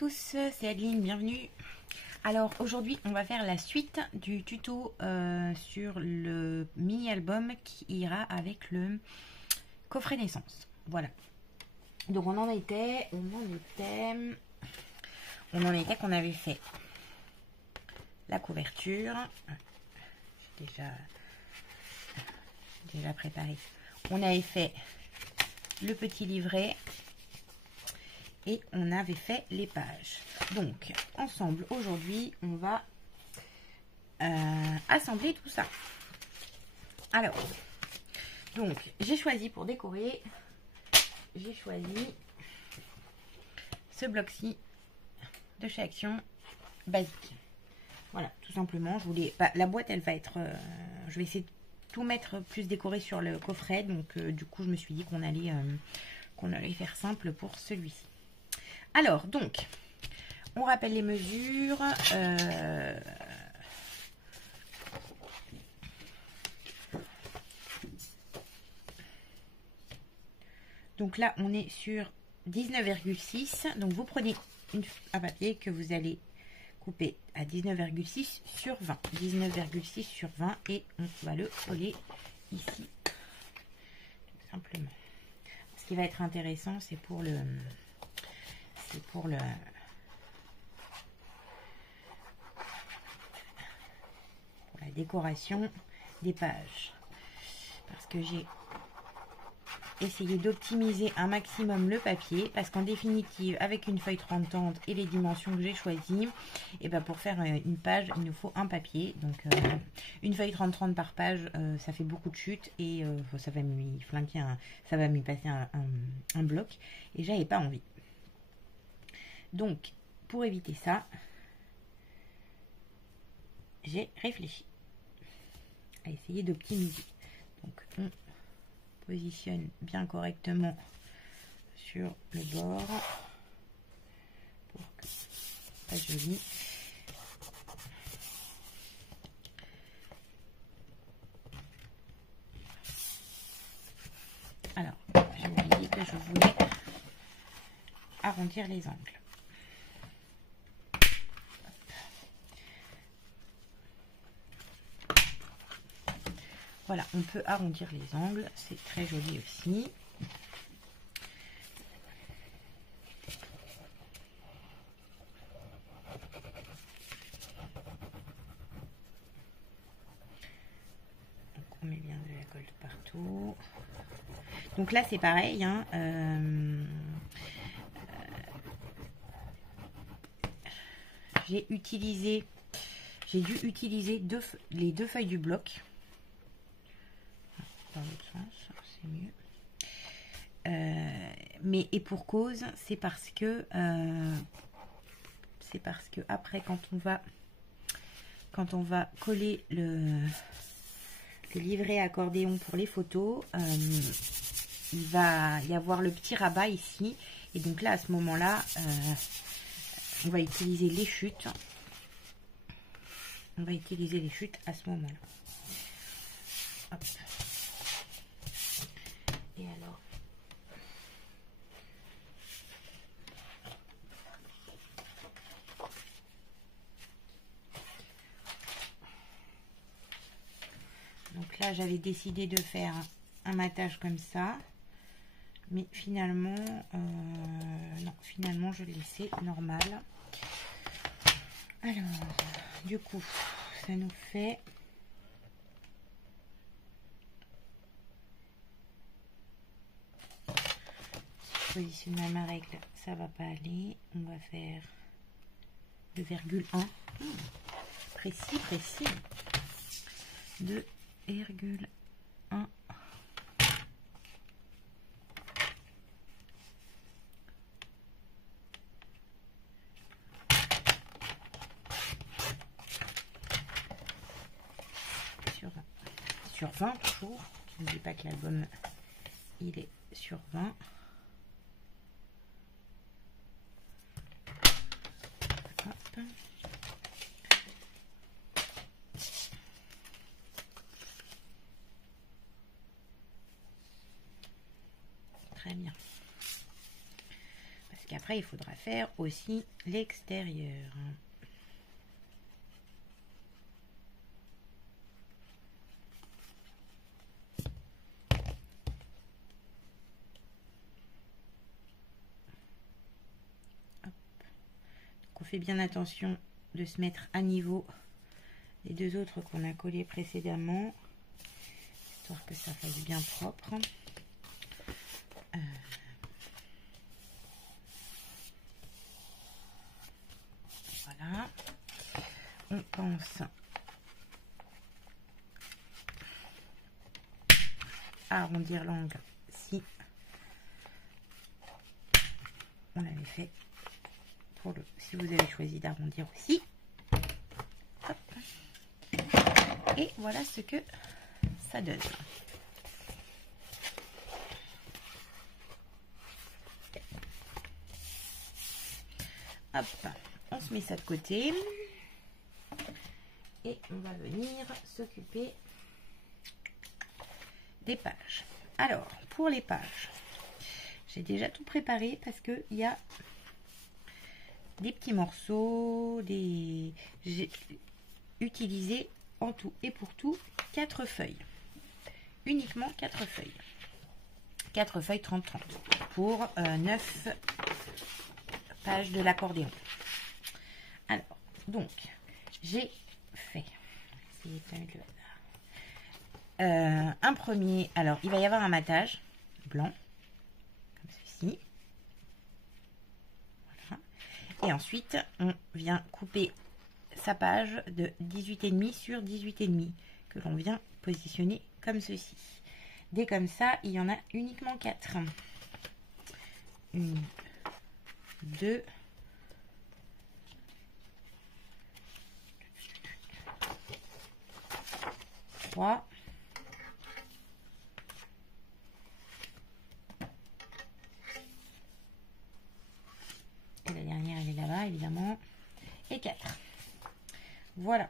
tous, c'est Adeline, bienvenue. Alors aujourd'hui on va faire la suite du tuto sur le mini-album qui ira avec le coffret naissance. Voilà. Donc on en était qu'on avait fait la couverture. J'ai déjà préparé. On avait fait le petit livret. Et on avait fait les pages. Donc, ensemble, aujourd'hui, on va assembler tout ça. Alors, donc, j'ai choisi pour décorer, j'ai choisi ce bloc-ci de chez Action basique. Voilà, tout simplement, je voulais... la boîte, elle va être... je vais essayer de tout mettre plus décoré sur le coffret. Donc, du coup, je me suis dit qu'on allait faire simple pour celui-ci. Alors, donc, on rappelle les mesures. Donc là, on est sur 19,6. Donc, vous prenez un papier que vous allez couper à 19,6 sur 20. 19,6 sur 20 et on va le coller ici. Tout simplement. Ce qui va être intéressant, c'est pour la décoration des pages, parce que j'ai essayé d'optimiser un maximum le papier, parce qu'en définitive avec une feuille 30 et les dimensions que j'ai choisies, et ben pour faire une page il nous faut un papier. Donc une feuille 30 par page, ça fait beaucoup de chutes et ça va m'y flanquer ça va m'y passer un bloc et j'avais pas envie. Donc, pour éviter ça, j'ai réfléchi à essayer d'optimiser. Donc, on positionne bien correctement sur le bord pour que ça soit joli. Alors, j'ai oublié que je voulais arrondir les angles. Voilà, on peut arrondir les angles, c'est très joli aussi. Donc on met bien de la colle partout. Donc là c'est pareil, hein, j'ai dû utiliser les deux feuilles du bloc. Dans l'autre sens, c'est mieux. Mais et pour cause, c'est parce que après quand on va coller le livret accordéon pour les photos, il va y avoir le petit rabat ici, et donc là à ce moment là on va utiliser les chutes. On va utiliser les chutes à ce moment là. Hop. Et alors, donc là j'avais décidé de faire un matage comme ça, mais finalement non, finalement je l'ai laissé normal. Alors du coup ça nous fait positionner à ma règle, ça va pas aller. On va faire 2,1. Précis. 2,1. Sur 20 toujours. N'oubliez pas que l'album il est sur 20. Hop. Très bien. Parce qu'après il faudra faire aussi l'extérieur. On fait bien attention de se mettre à niveau des deux autres qu'on a collés précédemment, histoire que ça fasse bien propre. Voilà. On pense à arrondir l'angle si on l'avait fait. Si vous avez choisi d'arrondir aussi. Hop. Et voilà ce que ça donne. Hop, on se met ça de côté. Et on va venir s'occuper des pages. Alors, pour les pages, j'ai déjà tout préparé parce que il y a des petits morceaux, j'ai utilisé en tout et pour tout 4 feuilles. Uniquement 4 feuilles. 4 feuilles 30-30 pour 9 pages de l'accordéon. Alors, donc, j'ai fait un premier. Alors, il va y avoir un matage blanc, comme ceci. Voilà. Et ensuite, on vient couper sa page de 18,5 sur 18,5 que l'on vient positionner comme ceci. Dès comme ça, il y en a uniquement 4. 1, 2, 3, 4. Et la dernière, elle est là-bas, évidemment. Et 4. Voilà.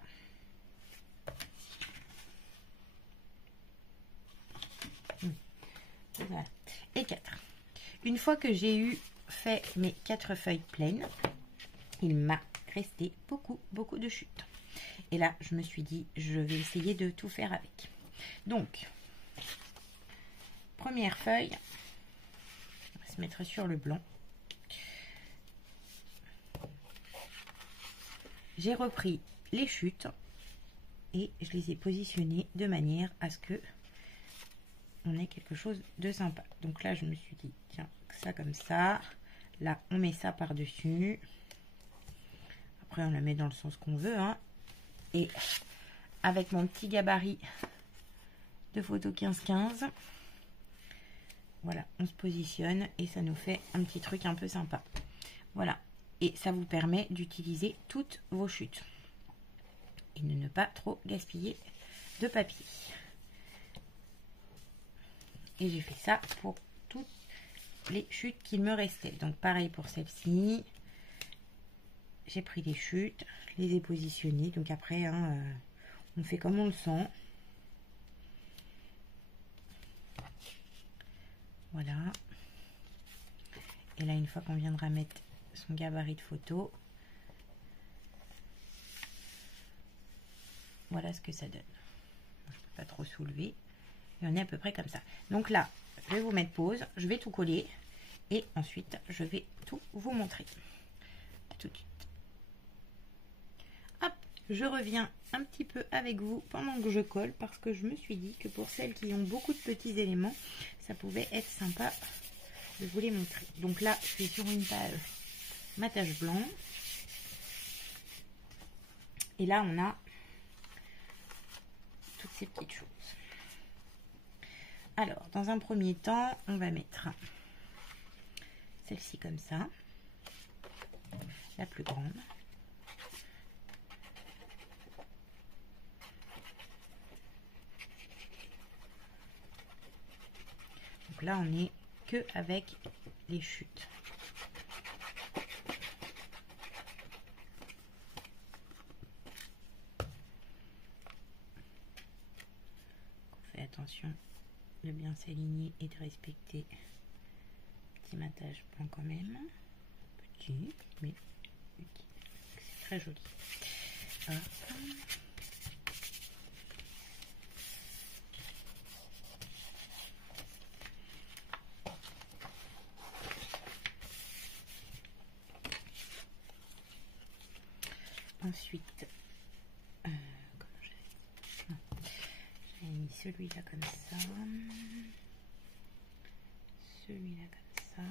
Voilà. Et 4. Une fois que j'ai fait mes 4 feuilles pleines, il m'a resté beaucoup de chutes. Et là, je me suis dit, je vais essayer de tout faire avec. Donc, première feuille, on va se mettre sur le blanc. J'ai repris les chutes et je les ai positionnées de manière à ce que on ait quelque chose de sympa. Donc là, je me suis dit, tiens, ça comme ça. Là, on met ça par-dessus. Après, on la met dans le sens qu'on veut, hein. Et avec mon petit gabarit de photo 15-15, voilà, on se positionne et ça nous fait un petit truc un peu sympa. Voilà. Et ça vous permet d'utiliser toutes vos chutes. Et de ne pas trop gaspiller de papier. Et j'ai fait ça pour toutes les chutes qu'il me restait. Donc pareil pour celle-ci. J'ai pris les chutes, je les ai positionnées. Donc après, hein, on fait comme on le sent. Voilà. Et là, une fois qu'on viendra mettre son gabarit de photo, voilà ce que ça donne. Je ne peux pas trop soulever. Et on est à peu près comme ça. Donc là, je vais vous mettre pause, je vais tout coller et ensuite je vais tout vous montrer. Tout de suite. Hop, je reviens un petit peu avec vous pendant que je colle parce que je me suis dit que pour celles qui ont beaucoup de petits éléments, ça pouvait être sympa de vous les montrer. Donc là, je suis sur une page matage blanc. Et là, on a toutes ces petites choses. Alors, dans un premier temps, on va mettre celle-ci comme ça, la plus grande. Donc là, on n'est que avec les chutes. On fait attention de bien s'aligner et de respecter le petit matage blanc quand même. petit, mais utile. C'est très joli. Hop. Ensuite, comment j'avais mis celui-là comme ça, celui-là comme ça.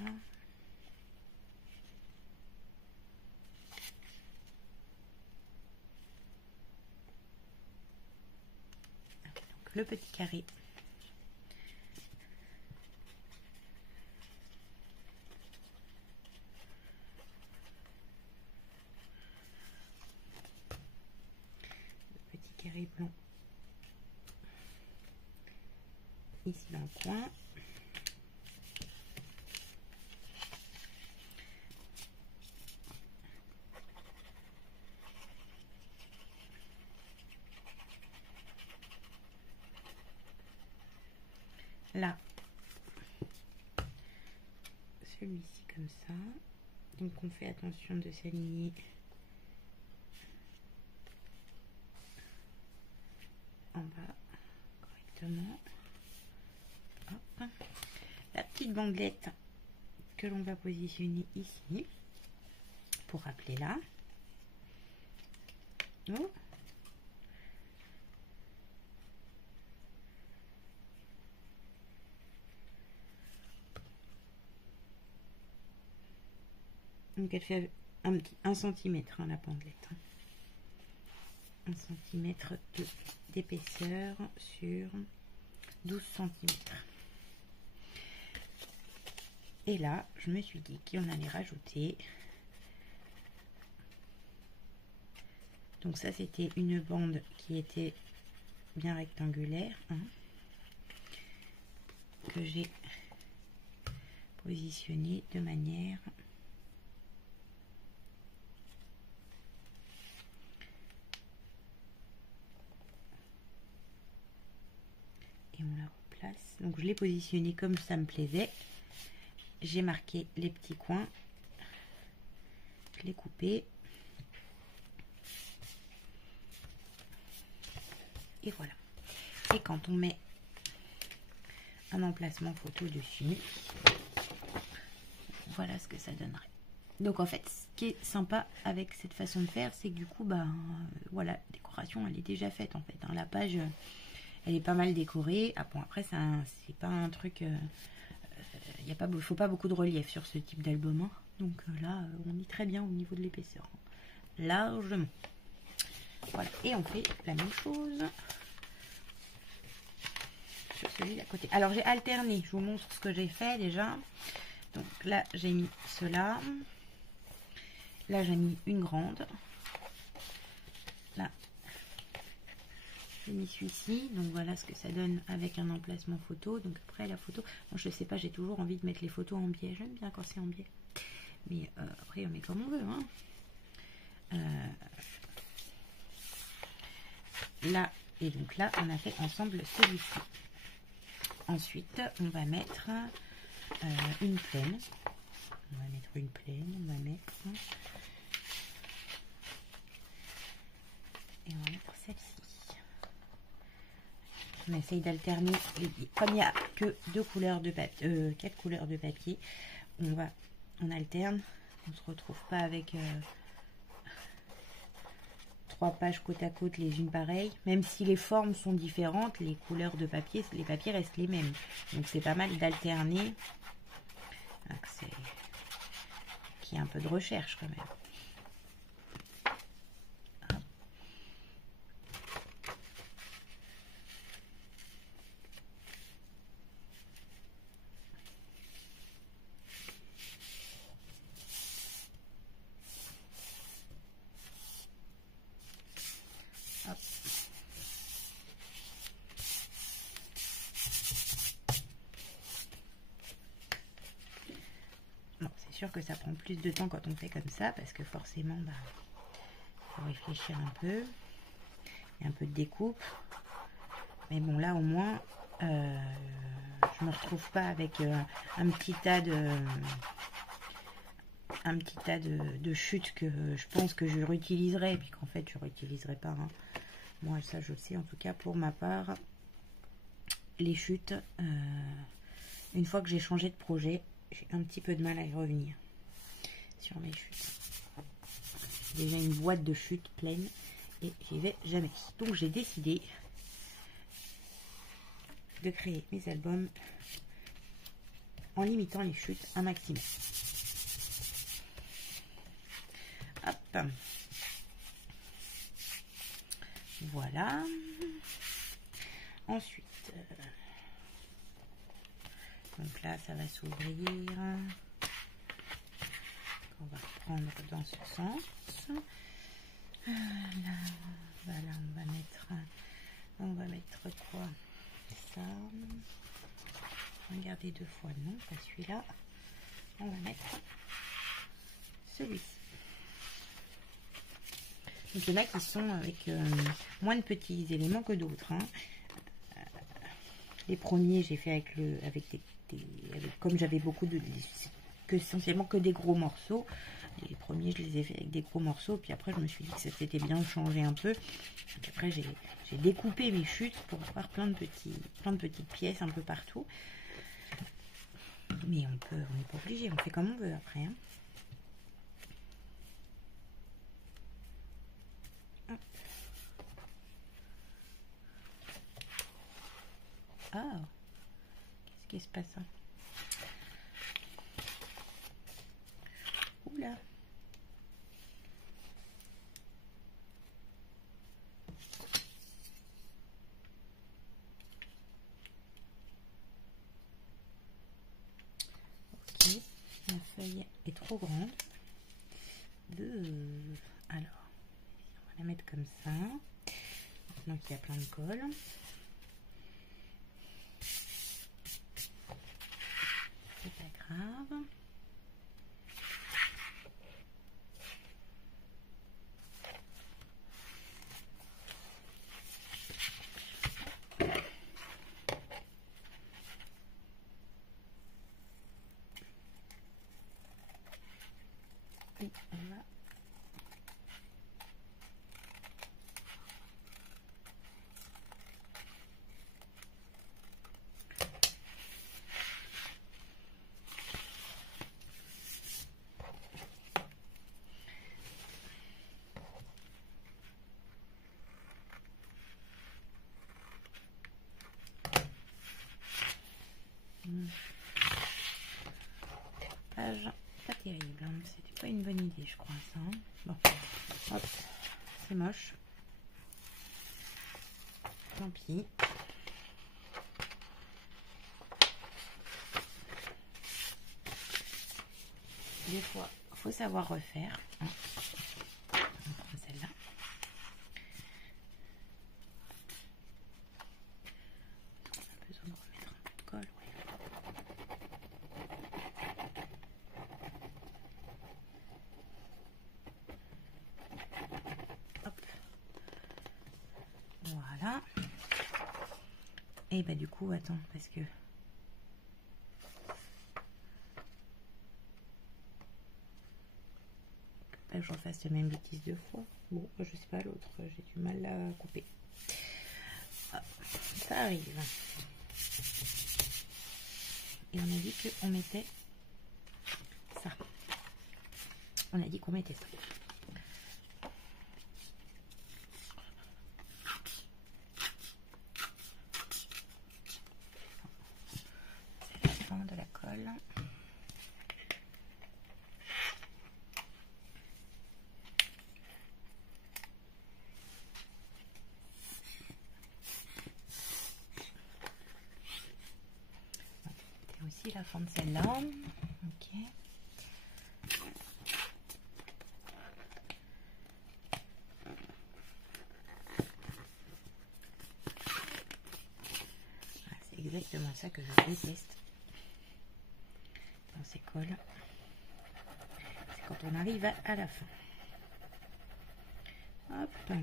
Donc le petit carré. Carré blanc ici dans le coin. Là, celui-ci comme ça. Donc on fait attention de s'aligner en bas correctement. Hop. La petite bandelette que l'on va positionner ici pour rappeler là. Oh. Donc elle fait un petit 1 cm hein, la bandelette. 1 cm d'épaisseur sur 12 cm. Et là, je me suis dit qu'on allait rajouter. Donc ça, c'était une bande qui était bien rectangulaire, hein, que j'ai positionnée de manière et on la replace. Donc je l'ai positionnée comme ça me plaisait. J'ai marqué les petits coins, je l'ai coupé et voilà. Et quand on met un emplacement photo dessus, voilà ce que ça donnerait. Donc en fait, ce qui est sympa avec cette façon de faire, c'est que du coup, bah voilà, la décoration elle est déjà faite en fait. Hein. La page, elle est pas mal décorée. Ah bon, après c'est pas un truc. Il faut pas beaucoup de relief sur ce type d'album. Hein. Donc là, on est très bien au niveau de l'épaisseur. Largement. Voilà. Et on fait la même chose sur celui d'à côté. Alors j'ai alterné. Je vous montre ce que j'ai fait déjà. Donc là, j'ai mis cela. Là, j'ai mis une grande. Là, j'ai mis celui-ci. Donc voilà ce que ça donne avec un emplacement photo. Donc après la photo, bon, je sais pas, j'ai toujours envie de mettre les photos en biais. J'aime bien quand c'est en biais. Mais après, on met comme on veut. Hein. Là, et donc là, on a fait ensemble celui-ci. Ensuite, on va mettre une plaine. On va mettre une plaine. On va mettre... Et on va mettre celle-ci. On essaye d'alterner. Comme il n'y a que 4 couleurs de papier, on alterne. On ne se retrouve pas avec 3 pages côte à côte, les unes pareilles. Même si les formes sont différentes, les couleurs de papier, les papiers restent les mêmes. Donc c'est pas mal d'alterner. Qu'il y ait un peu de recherche quand même. Sûr que ça prend plus de temps quand on fait comme ça parce que forcément bah, faut réfléchir un peu, il y a un peu de découpe, mais bon là au moins je me retrouve pas avec un petit tas un petit tas de chutes que je pense que je réutiliserai, et puis qu'en fait je réutiliserai pas. Hein. Moi, ça je le sais en tout cas pour ma part. Les chutes, une fois que j'ai changé de projet, j'ai un petit peu de mal à y revenir sur mes chutes. Déjà une boîte de chutes pleine et j'y vais jamais. Donc j'ai décidé de créer mes albums en limitant les chutes un maximum. Hop. Voilà. Ensuite, donc là, ça va s'ouvrir. On va prendre dans ce sens. Là, voilà, on va mettre quoi? Ça. Regardez deux fois, non, pas celui-là. On va mettre celui-ci. Donc il y en a qui sont avec moins de petits éléments que d'autres. Hein. Les premiers, j'ai fait avec comme j'avais beaucoup essentiellement que des gros morceaux. Les premiers, je les ai fait avec des gros morceaux. Puis après, je me suis dit que c'était bien de changer un peu. Donc après, j'ai découpé mes chutes pour avoir plein de petites pièces un peu partout. Mais on n'est pas obligé. On fait comme on veut après. Hein. Ah, qu'est-ce qui se passe? Oula. Ok, la feuille est trop grande. Alors, on va la mettre comme ça. Maintenant qu'il y a plein de colle. C'est pas grave. Et on va page pas terrible, hein. C'était pas une bonne idée, je crois ça. Hein. Bon, hop, c'est moche. Tant pis. Des fois, faut savoir refaire. Hein. On prend celle-là. On a besoin de remettre un peu de colle. Ouais. Hop. Voilà. Et bah du coup, attends, parce que pas que je refasse la même bêtise deux fois. Bon, je sais pas l'autre, j'ai du mal à couper. Hop, ça arrive. Et on a dit qu'on mettait ça. On a dit qu'on mettait ça. C'est la fin de la colle. C'est aussi la fin de celle-là. Ok. C'est exactement ça que je déteste dans ces colles. C'est quand on arrive à la fin. Hop. On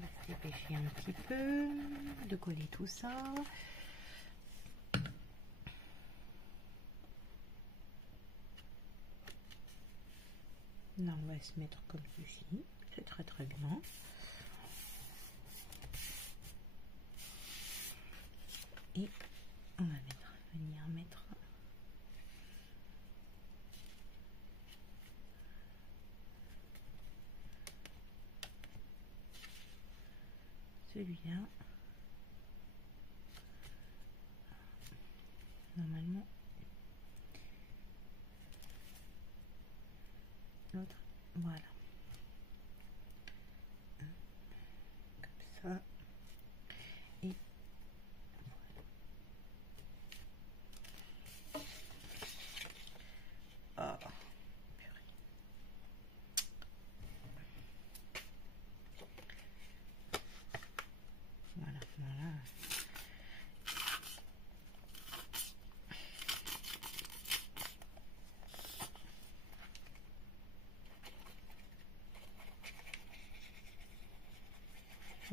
va se dépêcher un petit peu de coller tout ça. Là, on va se mettre comme ceci. C'est très très bien. Et on va venir mettre celui-là. Normalement, l'autre, voilà. Comme ça. Et voilà. Oh, purée. Voilà, voilà.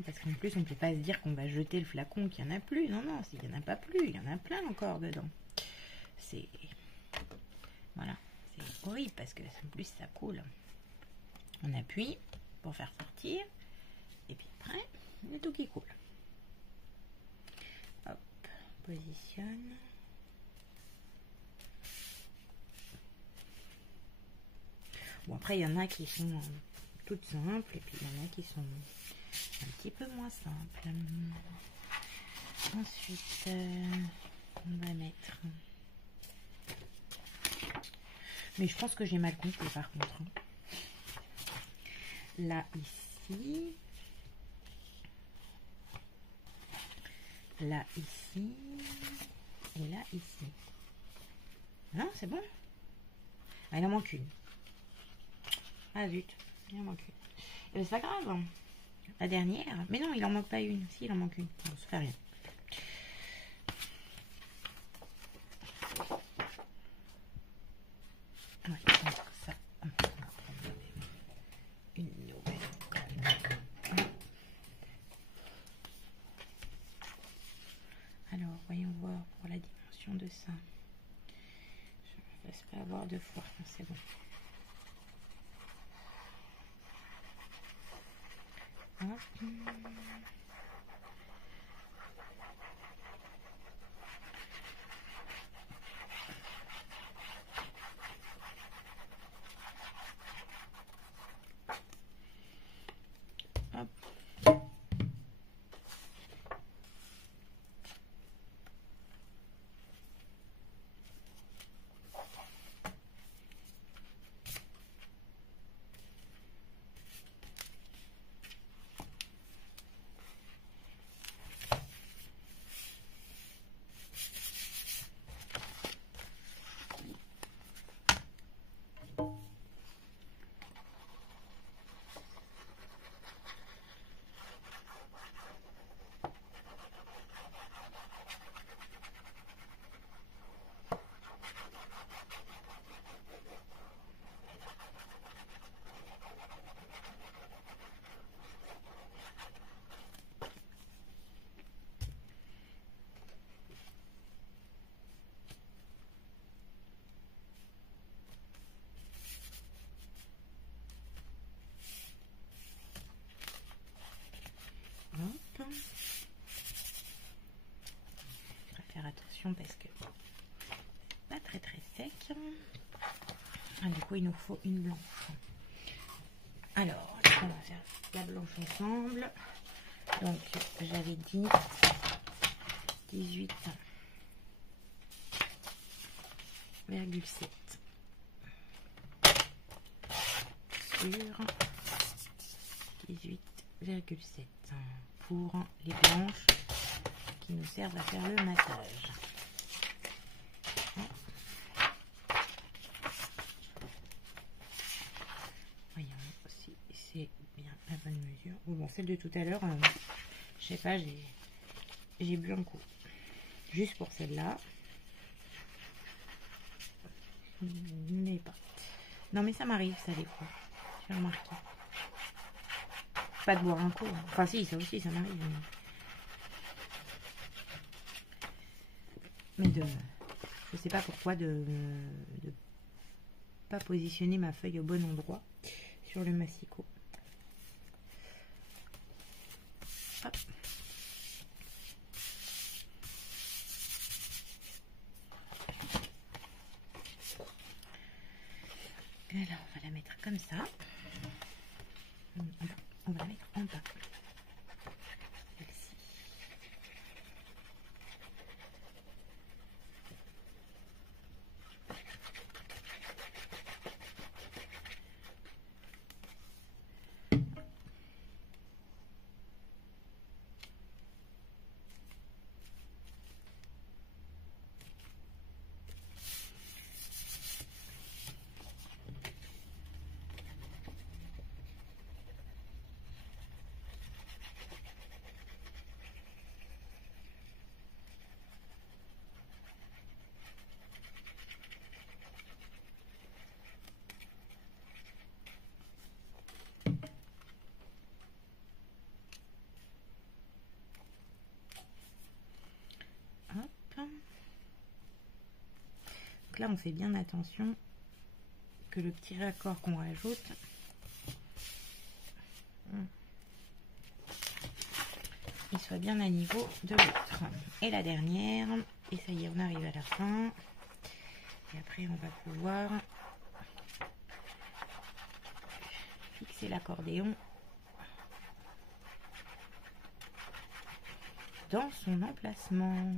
Parce qu'en plus, on ne peut pas se dire qu'on va jeter le flacon, qu'il n'y en a plus. Non, non, il n'y en a pas plus. Il y en a plein encore dedans. C'est... Voilà. C'est horrible parce que en plus, ça coule. On appuie pour faire sortir. Et puis après, il y a tout qui coule. Hop, on positionne. Bon, après, il y en a qui sont toutes simples. Et puis, il y en a qui sont un petit peu moins simples. Ensuite, on va mettre... Mais je pense que j'ai mal compté par contre. Là, ici. Là, ici. Et là, ici. Non, c'est bon. Ah, il en manque une. Ah zut, il en manque une. C'est pas grave. Hein. La dernière. Mais non, il en manque pas une. Si, il en manque une. Bon, ça fait rien. Ouais, donc ça. Une nouvelle colle. Alors, voyons voir pour la dimension de ça. Je ne laisse pas avoir deux fois. C'est bon. Hop. Je vais faire attention parce que c'est pas très très sec. Ah, du coup, il nous faut une blanche. Alors, on va faire la blanche ensemble. Donc, j'avais dit 18,7 sur 18,7 pour les blanches qui nous servent à faire le massage. Voyons si c'est bien la bonne mesure. Bon, celle de tout à l'heure, je sais pas, j'ai bu un coup. Juste pour celle-là. Mais pas. Non, mais ça m'arrive, ça, des fois. J'ai remarqué. Pas de boire un coup. Enfin, si, ça aussi, ça m'arrive. Mais je sais pas pourquoi de pas positionné ma feuille au bon endroit sur le massicot. Hop. Et là, on va la mettre comme ça. On va la mettre en bas. Celle-ci. Donc là, on fait bien attention que le petit raccord qu'on rajoute il soit bien à niveau de l'autre. Et la dernière, et ça y est, on arrive à la fin. Et après, on va pouvoir fixer l'accordéon dans son emplacement.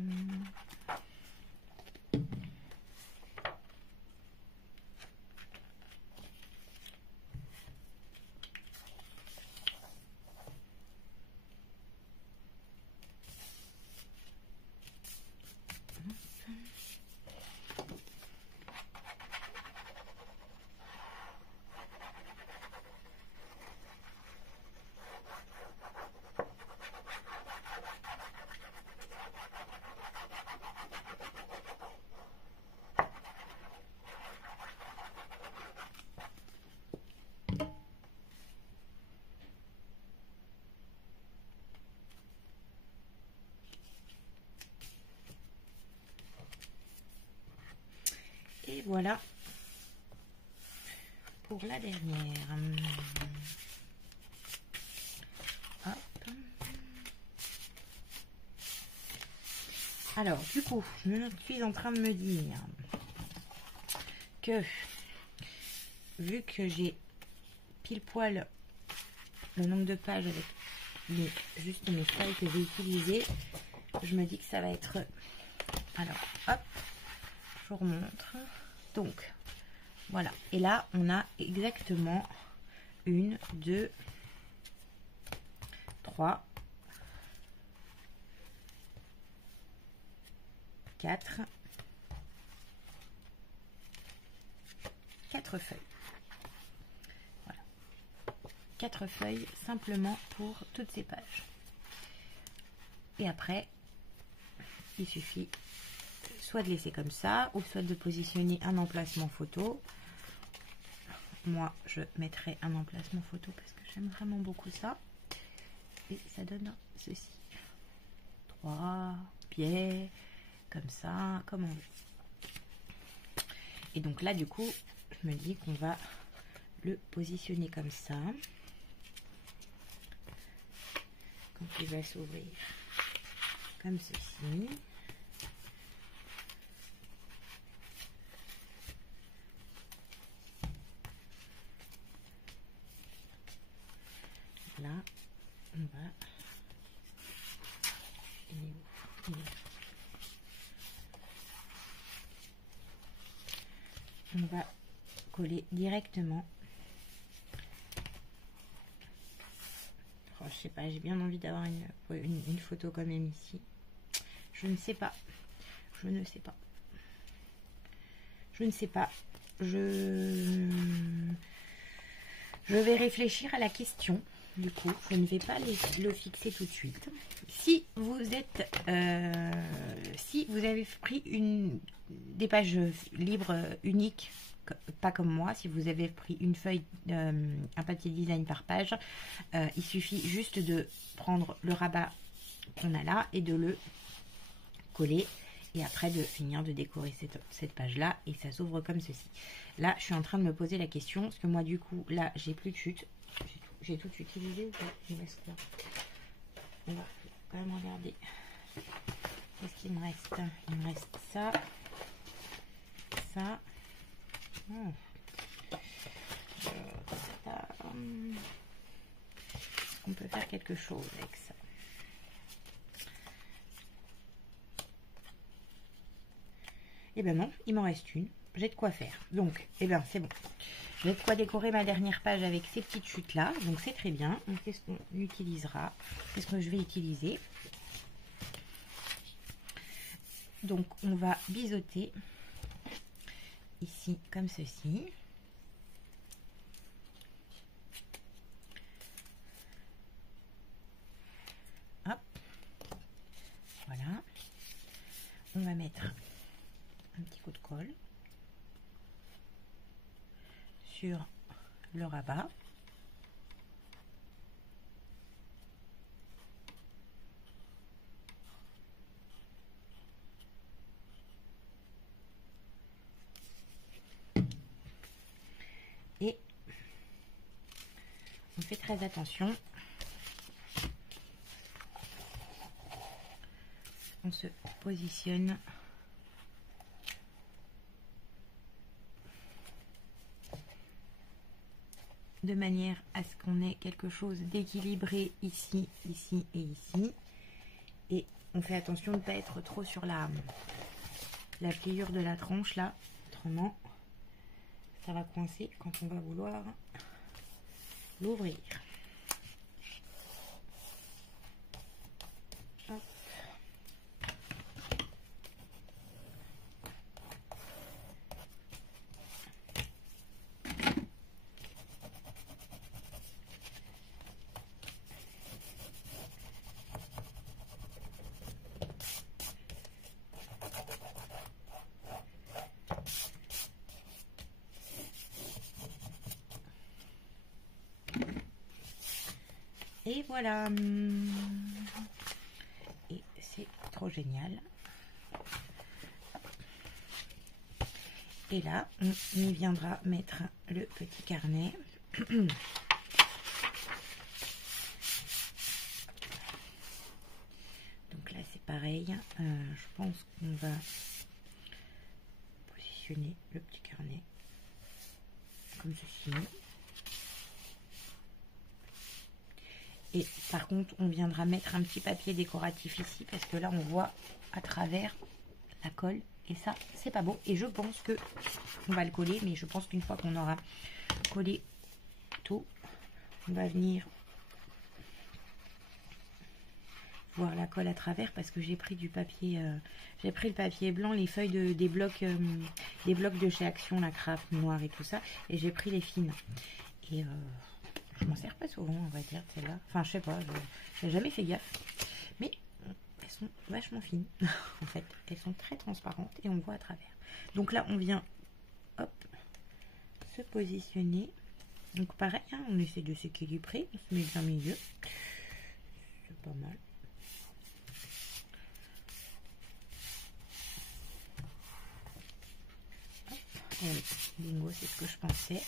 Et voilà pour la dernière. Hop. Alors, du coup, je suis en train de me dire que, vu que j'ai pile poil le nombre de pages avec juste mes feuilles que j'ai utilisées, je me dis que ça va être... Alors, hop, je vous remontre. Donc, voilà. Et là, on a exactement 1, 2, 3, 4 feuilles. Voilà. 4 feuilles simplement pour toutes ces pages. Et après, il suffit soit de laisser comme ça, ou soit de positionner un emplacement photo. Moi, je mettrai un emplacement photo parce que j'aime vraiment beaucoup ça. Et ça donne ceci. 3 pieds, comme ça, comme on veut. Et donc là, du coup, je me dis qu'on va le positionner comme ça. Quand il va s'ouvrir comme ceci. Là, on va... Il est où? Il est là. On va coller directement. Oh, je sais pas, j'ai bien envie d'avoir une photo quand même ici. Je ne sais pas. Je ne sais pas. Je ne sais pas. Je vais réfléchir à la question. Du coup, je ne vais pas le fixer tout de suite. Si vous êtes, si vous avez pris des pages libres uniques, pas comme moi, si vous avez pris une feuille, un papier design par page, il suffit juste de prendre le rabat qu'on a là et de le coller. Et après de finir de décorer cette page-là. Et ça s'ouvre comme ceci. Là, je suis en train de me poser la question. Parce que moi, du coup, là, j'ai plus de chute. J'ai tout utilisé ou pas? Il me reste là. On va quand même regarder. Qu'est-ce qu'il me reste? Il me reste ça. Ça. On peut faire quelque chose avec ça. Et ben non, il m'en reste une. J'ai de quoi faire. Donc, et ben c'est bon. J'ai de quoi décorer ma dernière page avec ces petites chutes là. Donc c'est très bien. Qu'est-ce qu'on utilisera? Qu'est-ce que je vais utiliser? Donc on va biseauter ici comme ceci. Hop. Voilà. On va mettre un petit coup de colle sur le rabat. Et on fait très attention. On se positionne de manière à ce qu'on ait quelque chose d'équilibré ici, ici et ici. Et on fait attention de ne pas être trop sur la pliure de la tranche là. Autrement, ça va coincer quand on va vouloir l'ouvrir. Et voilà. Et c'est trop génial. Et là, on y viendra mettre le petit carnet. Donc là, c'est pareil. Je pense qu'on va positionner le petit carnet comme ceci. Et par contre, on viendra mettre un petit papier décoratif ici parce que là, on voit à travers la colle. Et ça, c'est pas beau. Et je pense que on va le coller. Mais je pense qu'une fois qu'on aura collé tout, on va venir voir la colle à travers parce que j'ai pris du papier. J'ai pris le papier blanc, les feuilles des blocs de chez Action, la craft noire et tout ça. Et j'ai pris les fines. Et je m'en sers pas souvent, on va dire, celle-là. Enfin, je sais pas, j'ai jamais fait gaffe. Mais elles sont vachement fines, en fait. Elles sont très transparentes et on voit à travers. Donc là, on vient, hop, se positionner. Donc pareil, hein, on essaie de s'équilibrer. On se met bien au milieu. C'est pas mal. Hop. Et bingo, c'est ce que je pensais.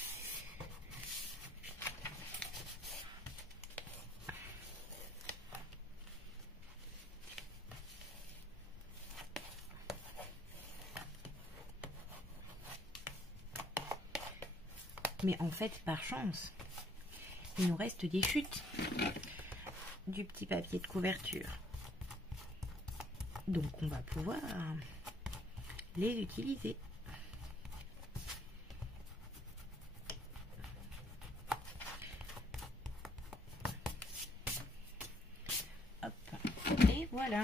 Mais en fait, par chance, il nous reste des chutes du petit papier de couverture. Donc, on va pouvoir les utiliser. Hop. Et voilà.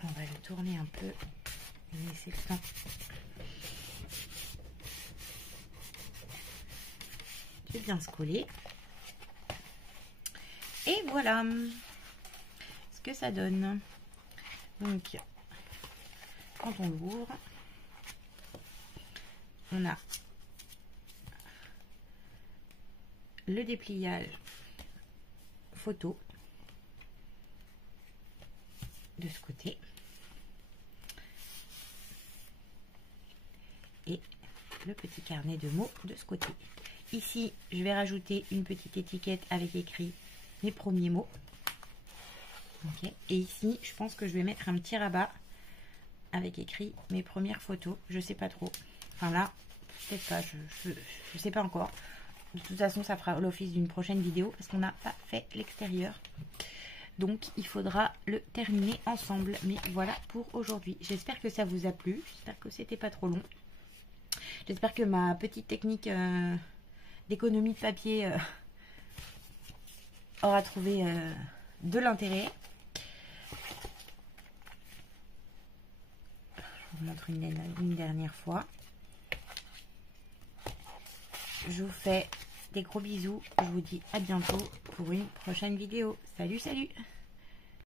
On va le tourner un peu, laisser le temps de bien se coller. Et voilà ce que ça donne. Donc, quand on l'ouvre, a le dépliage photo de ce côté et le petit carnet de mots de ce côté. Ici, je vais rajouter une petite étiquette avec écrit mes premiers mots. Okay. Et ici, je pense que je vais mettre un petit rabat avec écrit mes premières photos. Je sais pas trop. Enfin là, peut-être pas. Je sais pas encore. De toute façon, ça fera l'office d'une prochaine vidéo parce qu'on n'a pas fait l'extérieur. Donc, il faudra le terminer ensemble. Mais voilà pour aujourd'hui. J'espère que ça vous a plu. J'espère que c'était pas trop long. J'espère que ma petite technique d'économie de papier aura trouvé de l'intérêt. Je vous montre une dernière fois. Je vous fais des gros bisous. Je vous dis à bientôt pour une prochaine vidéo. Salut, salut!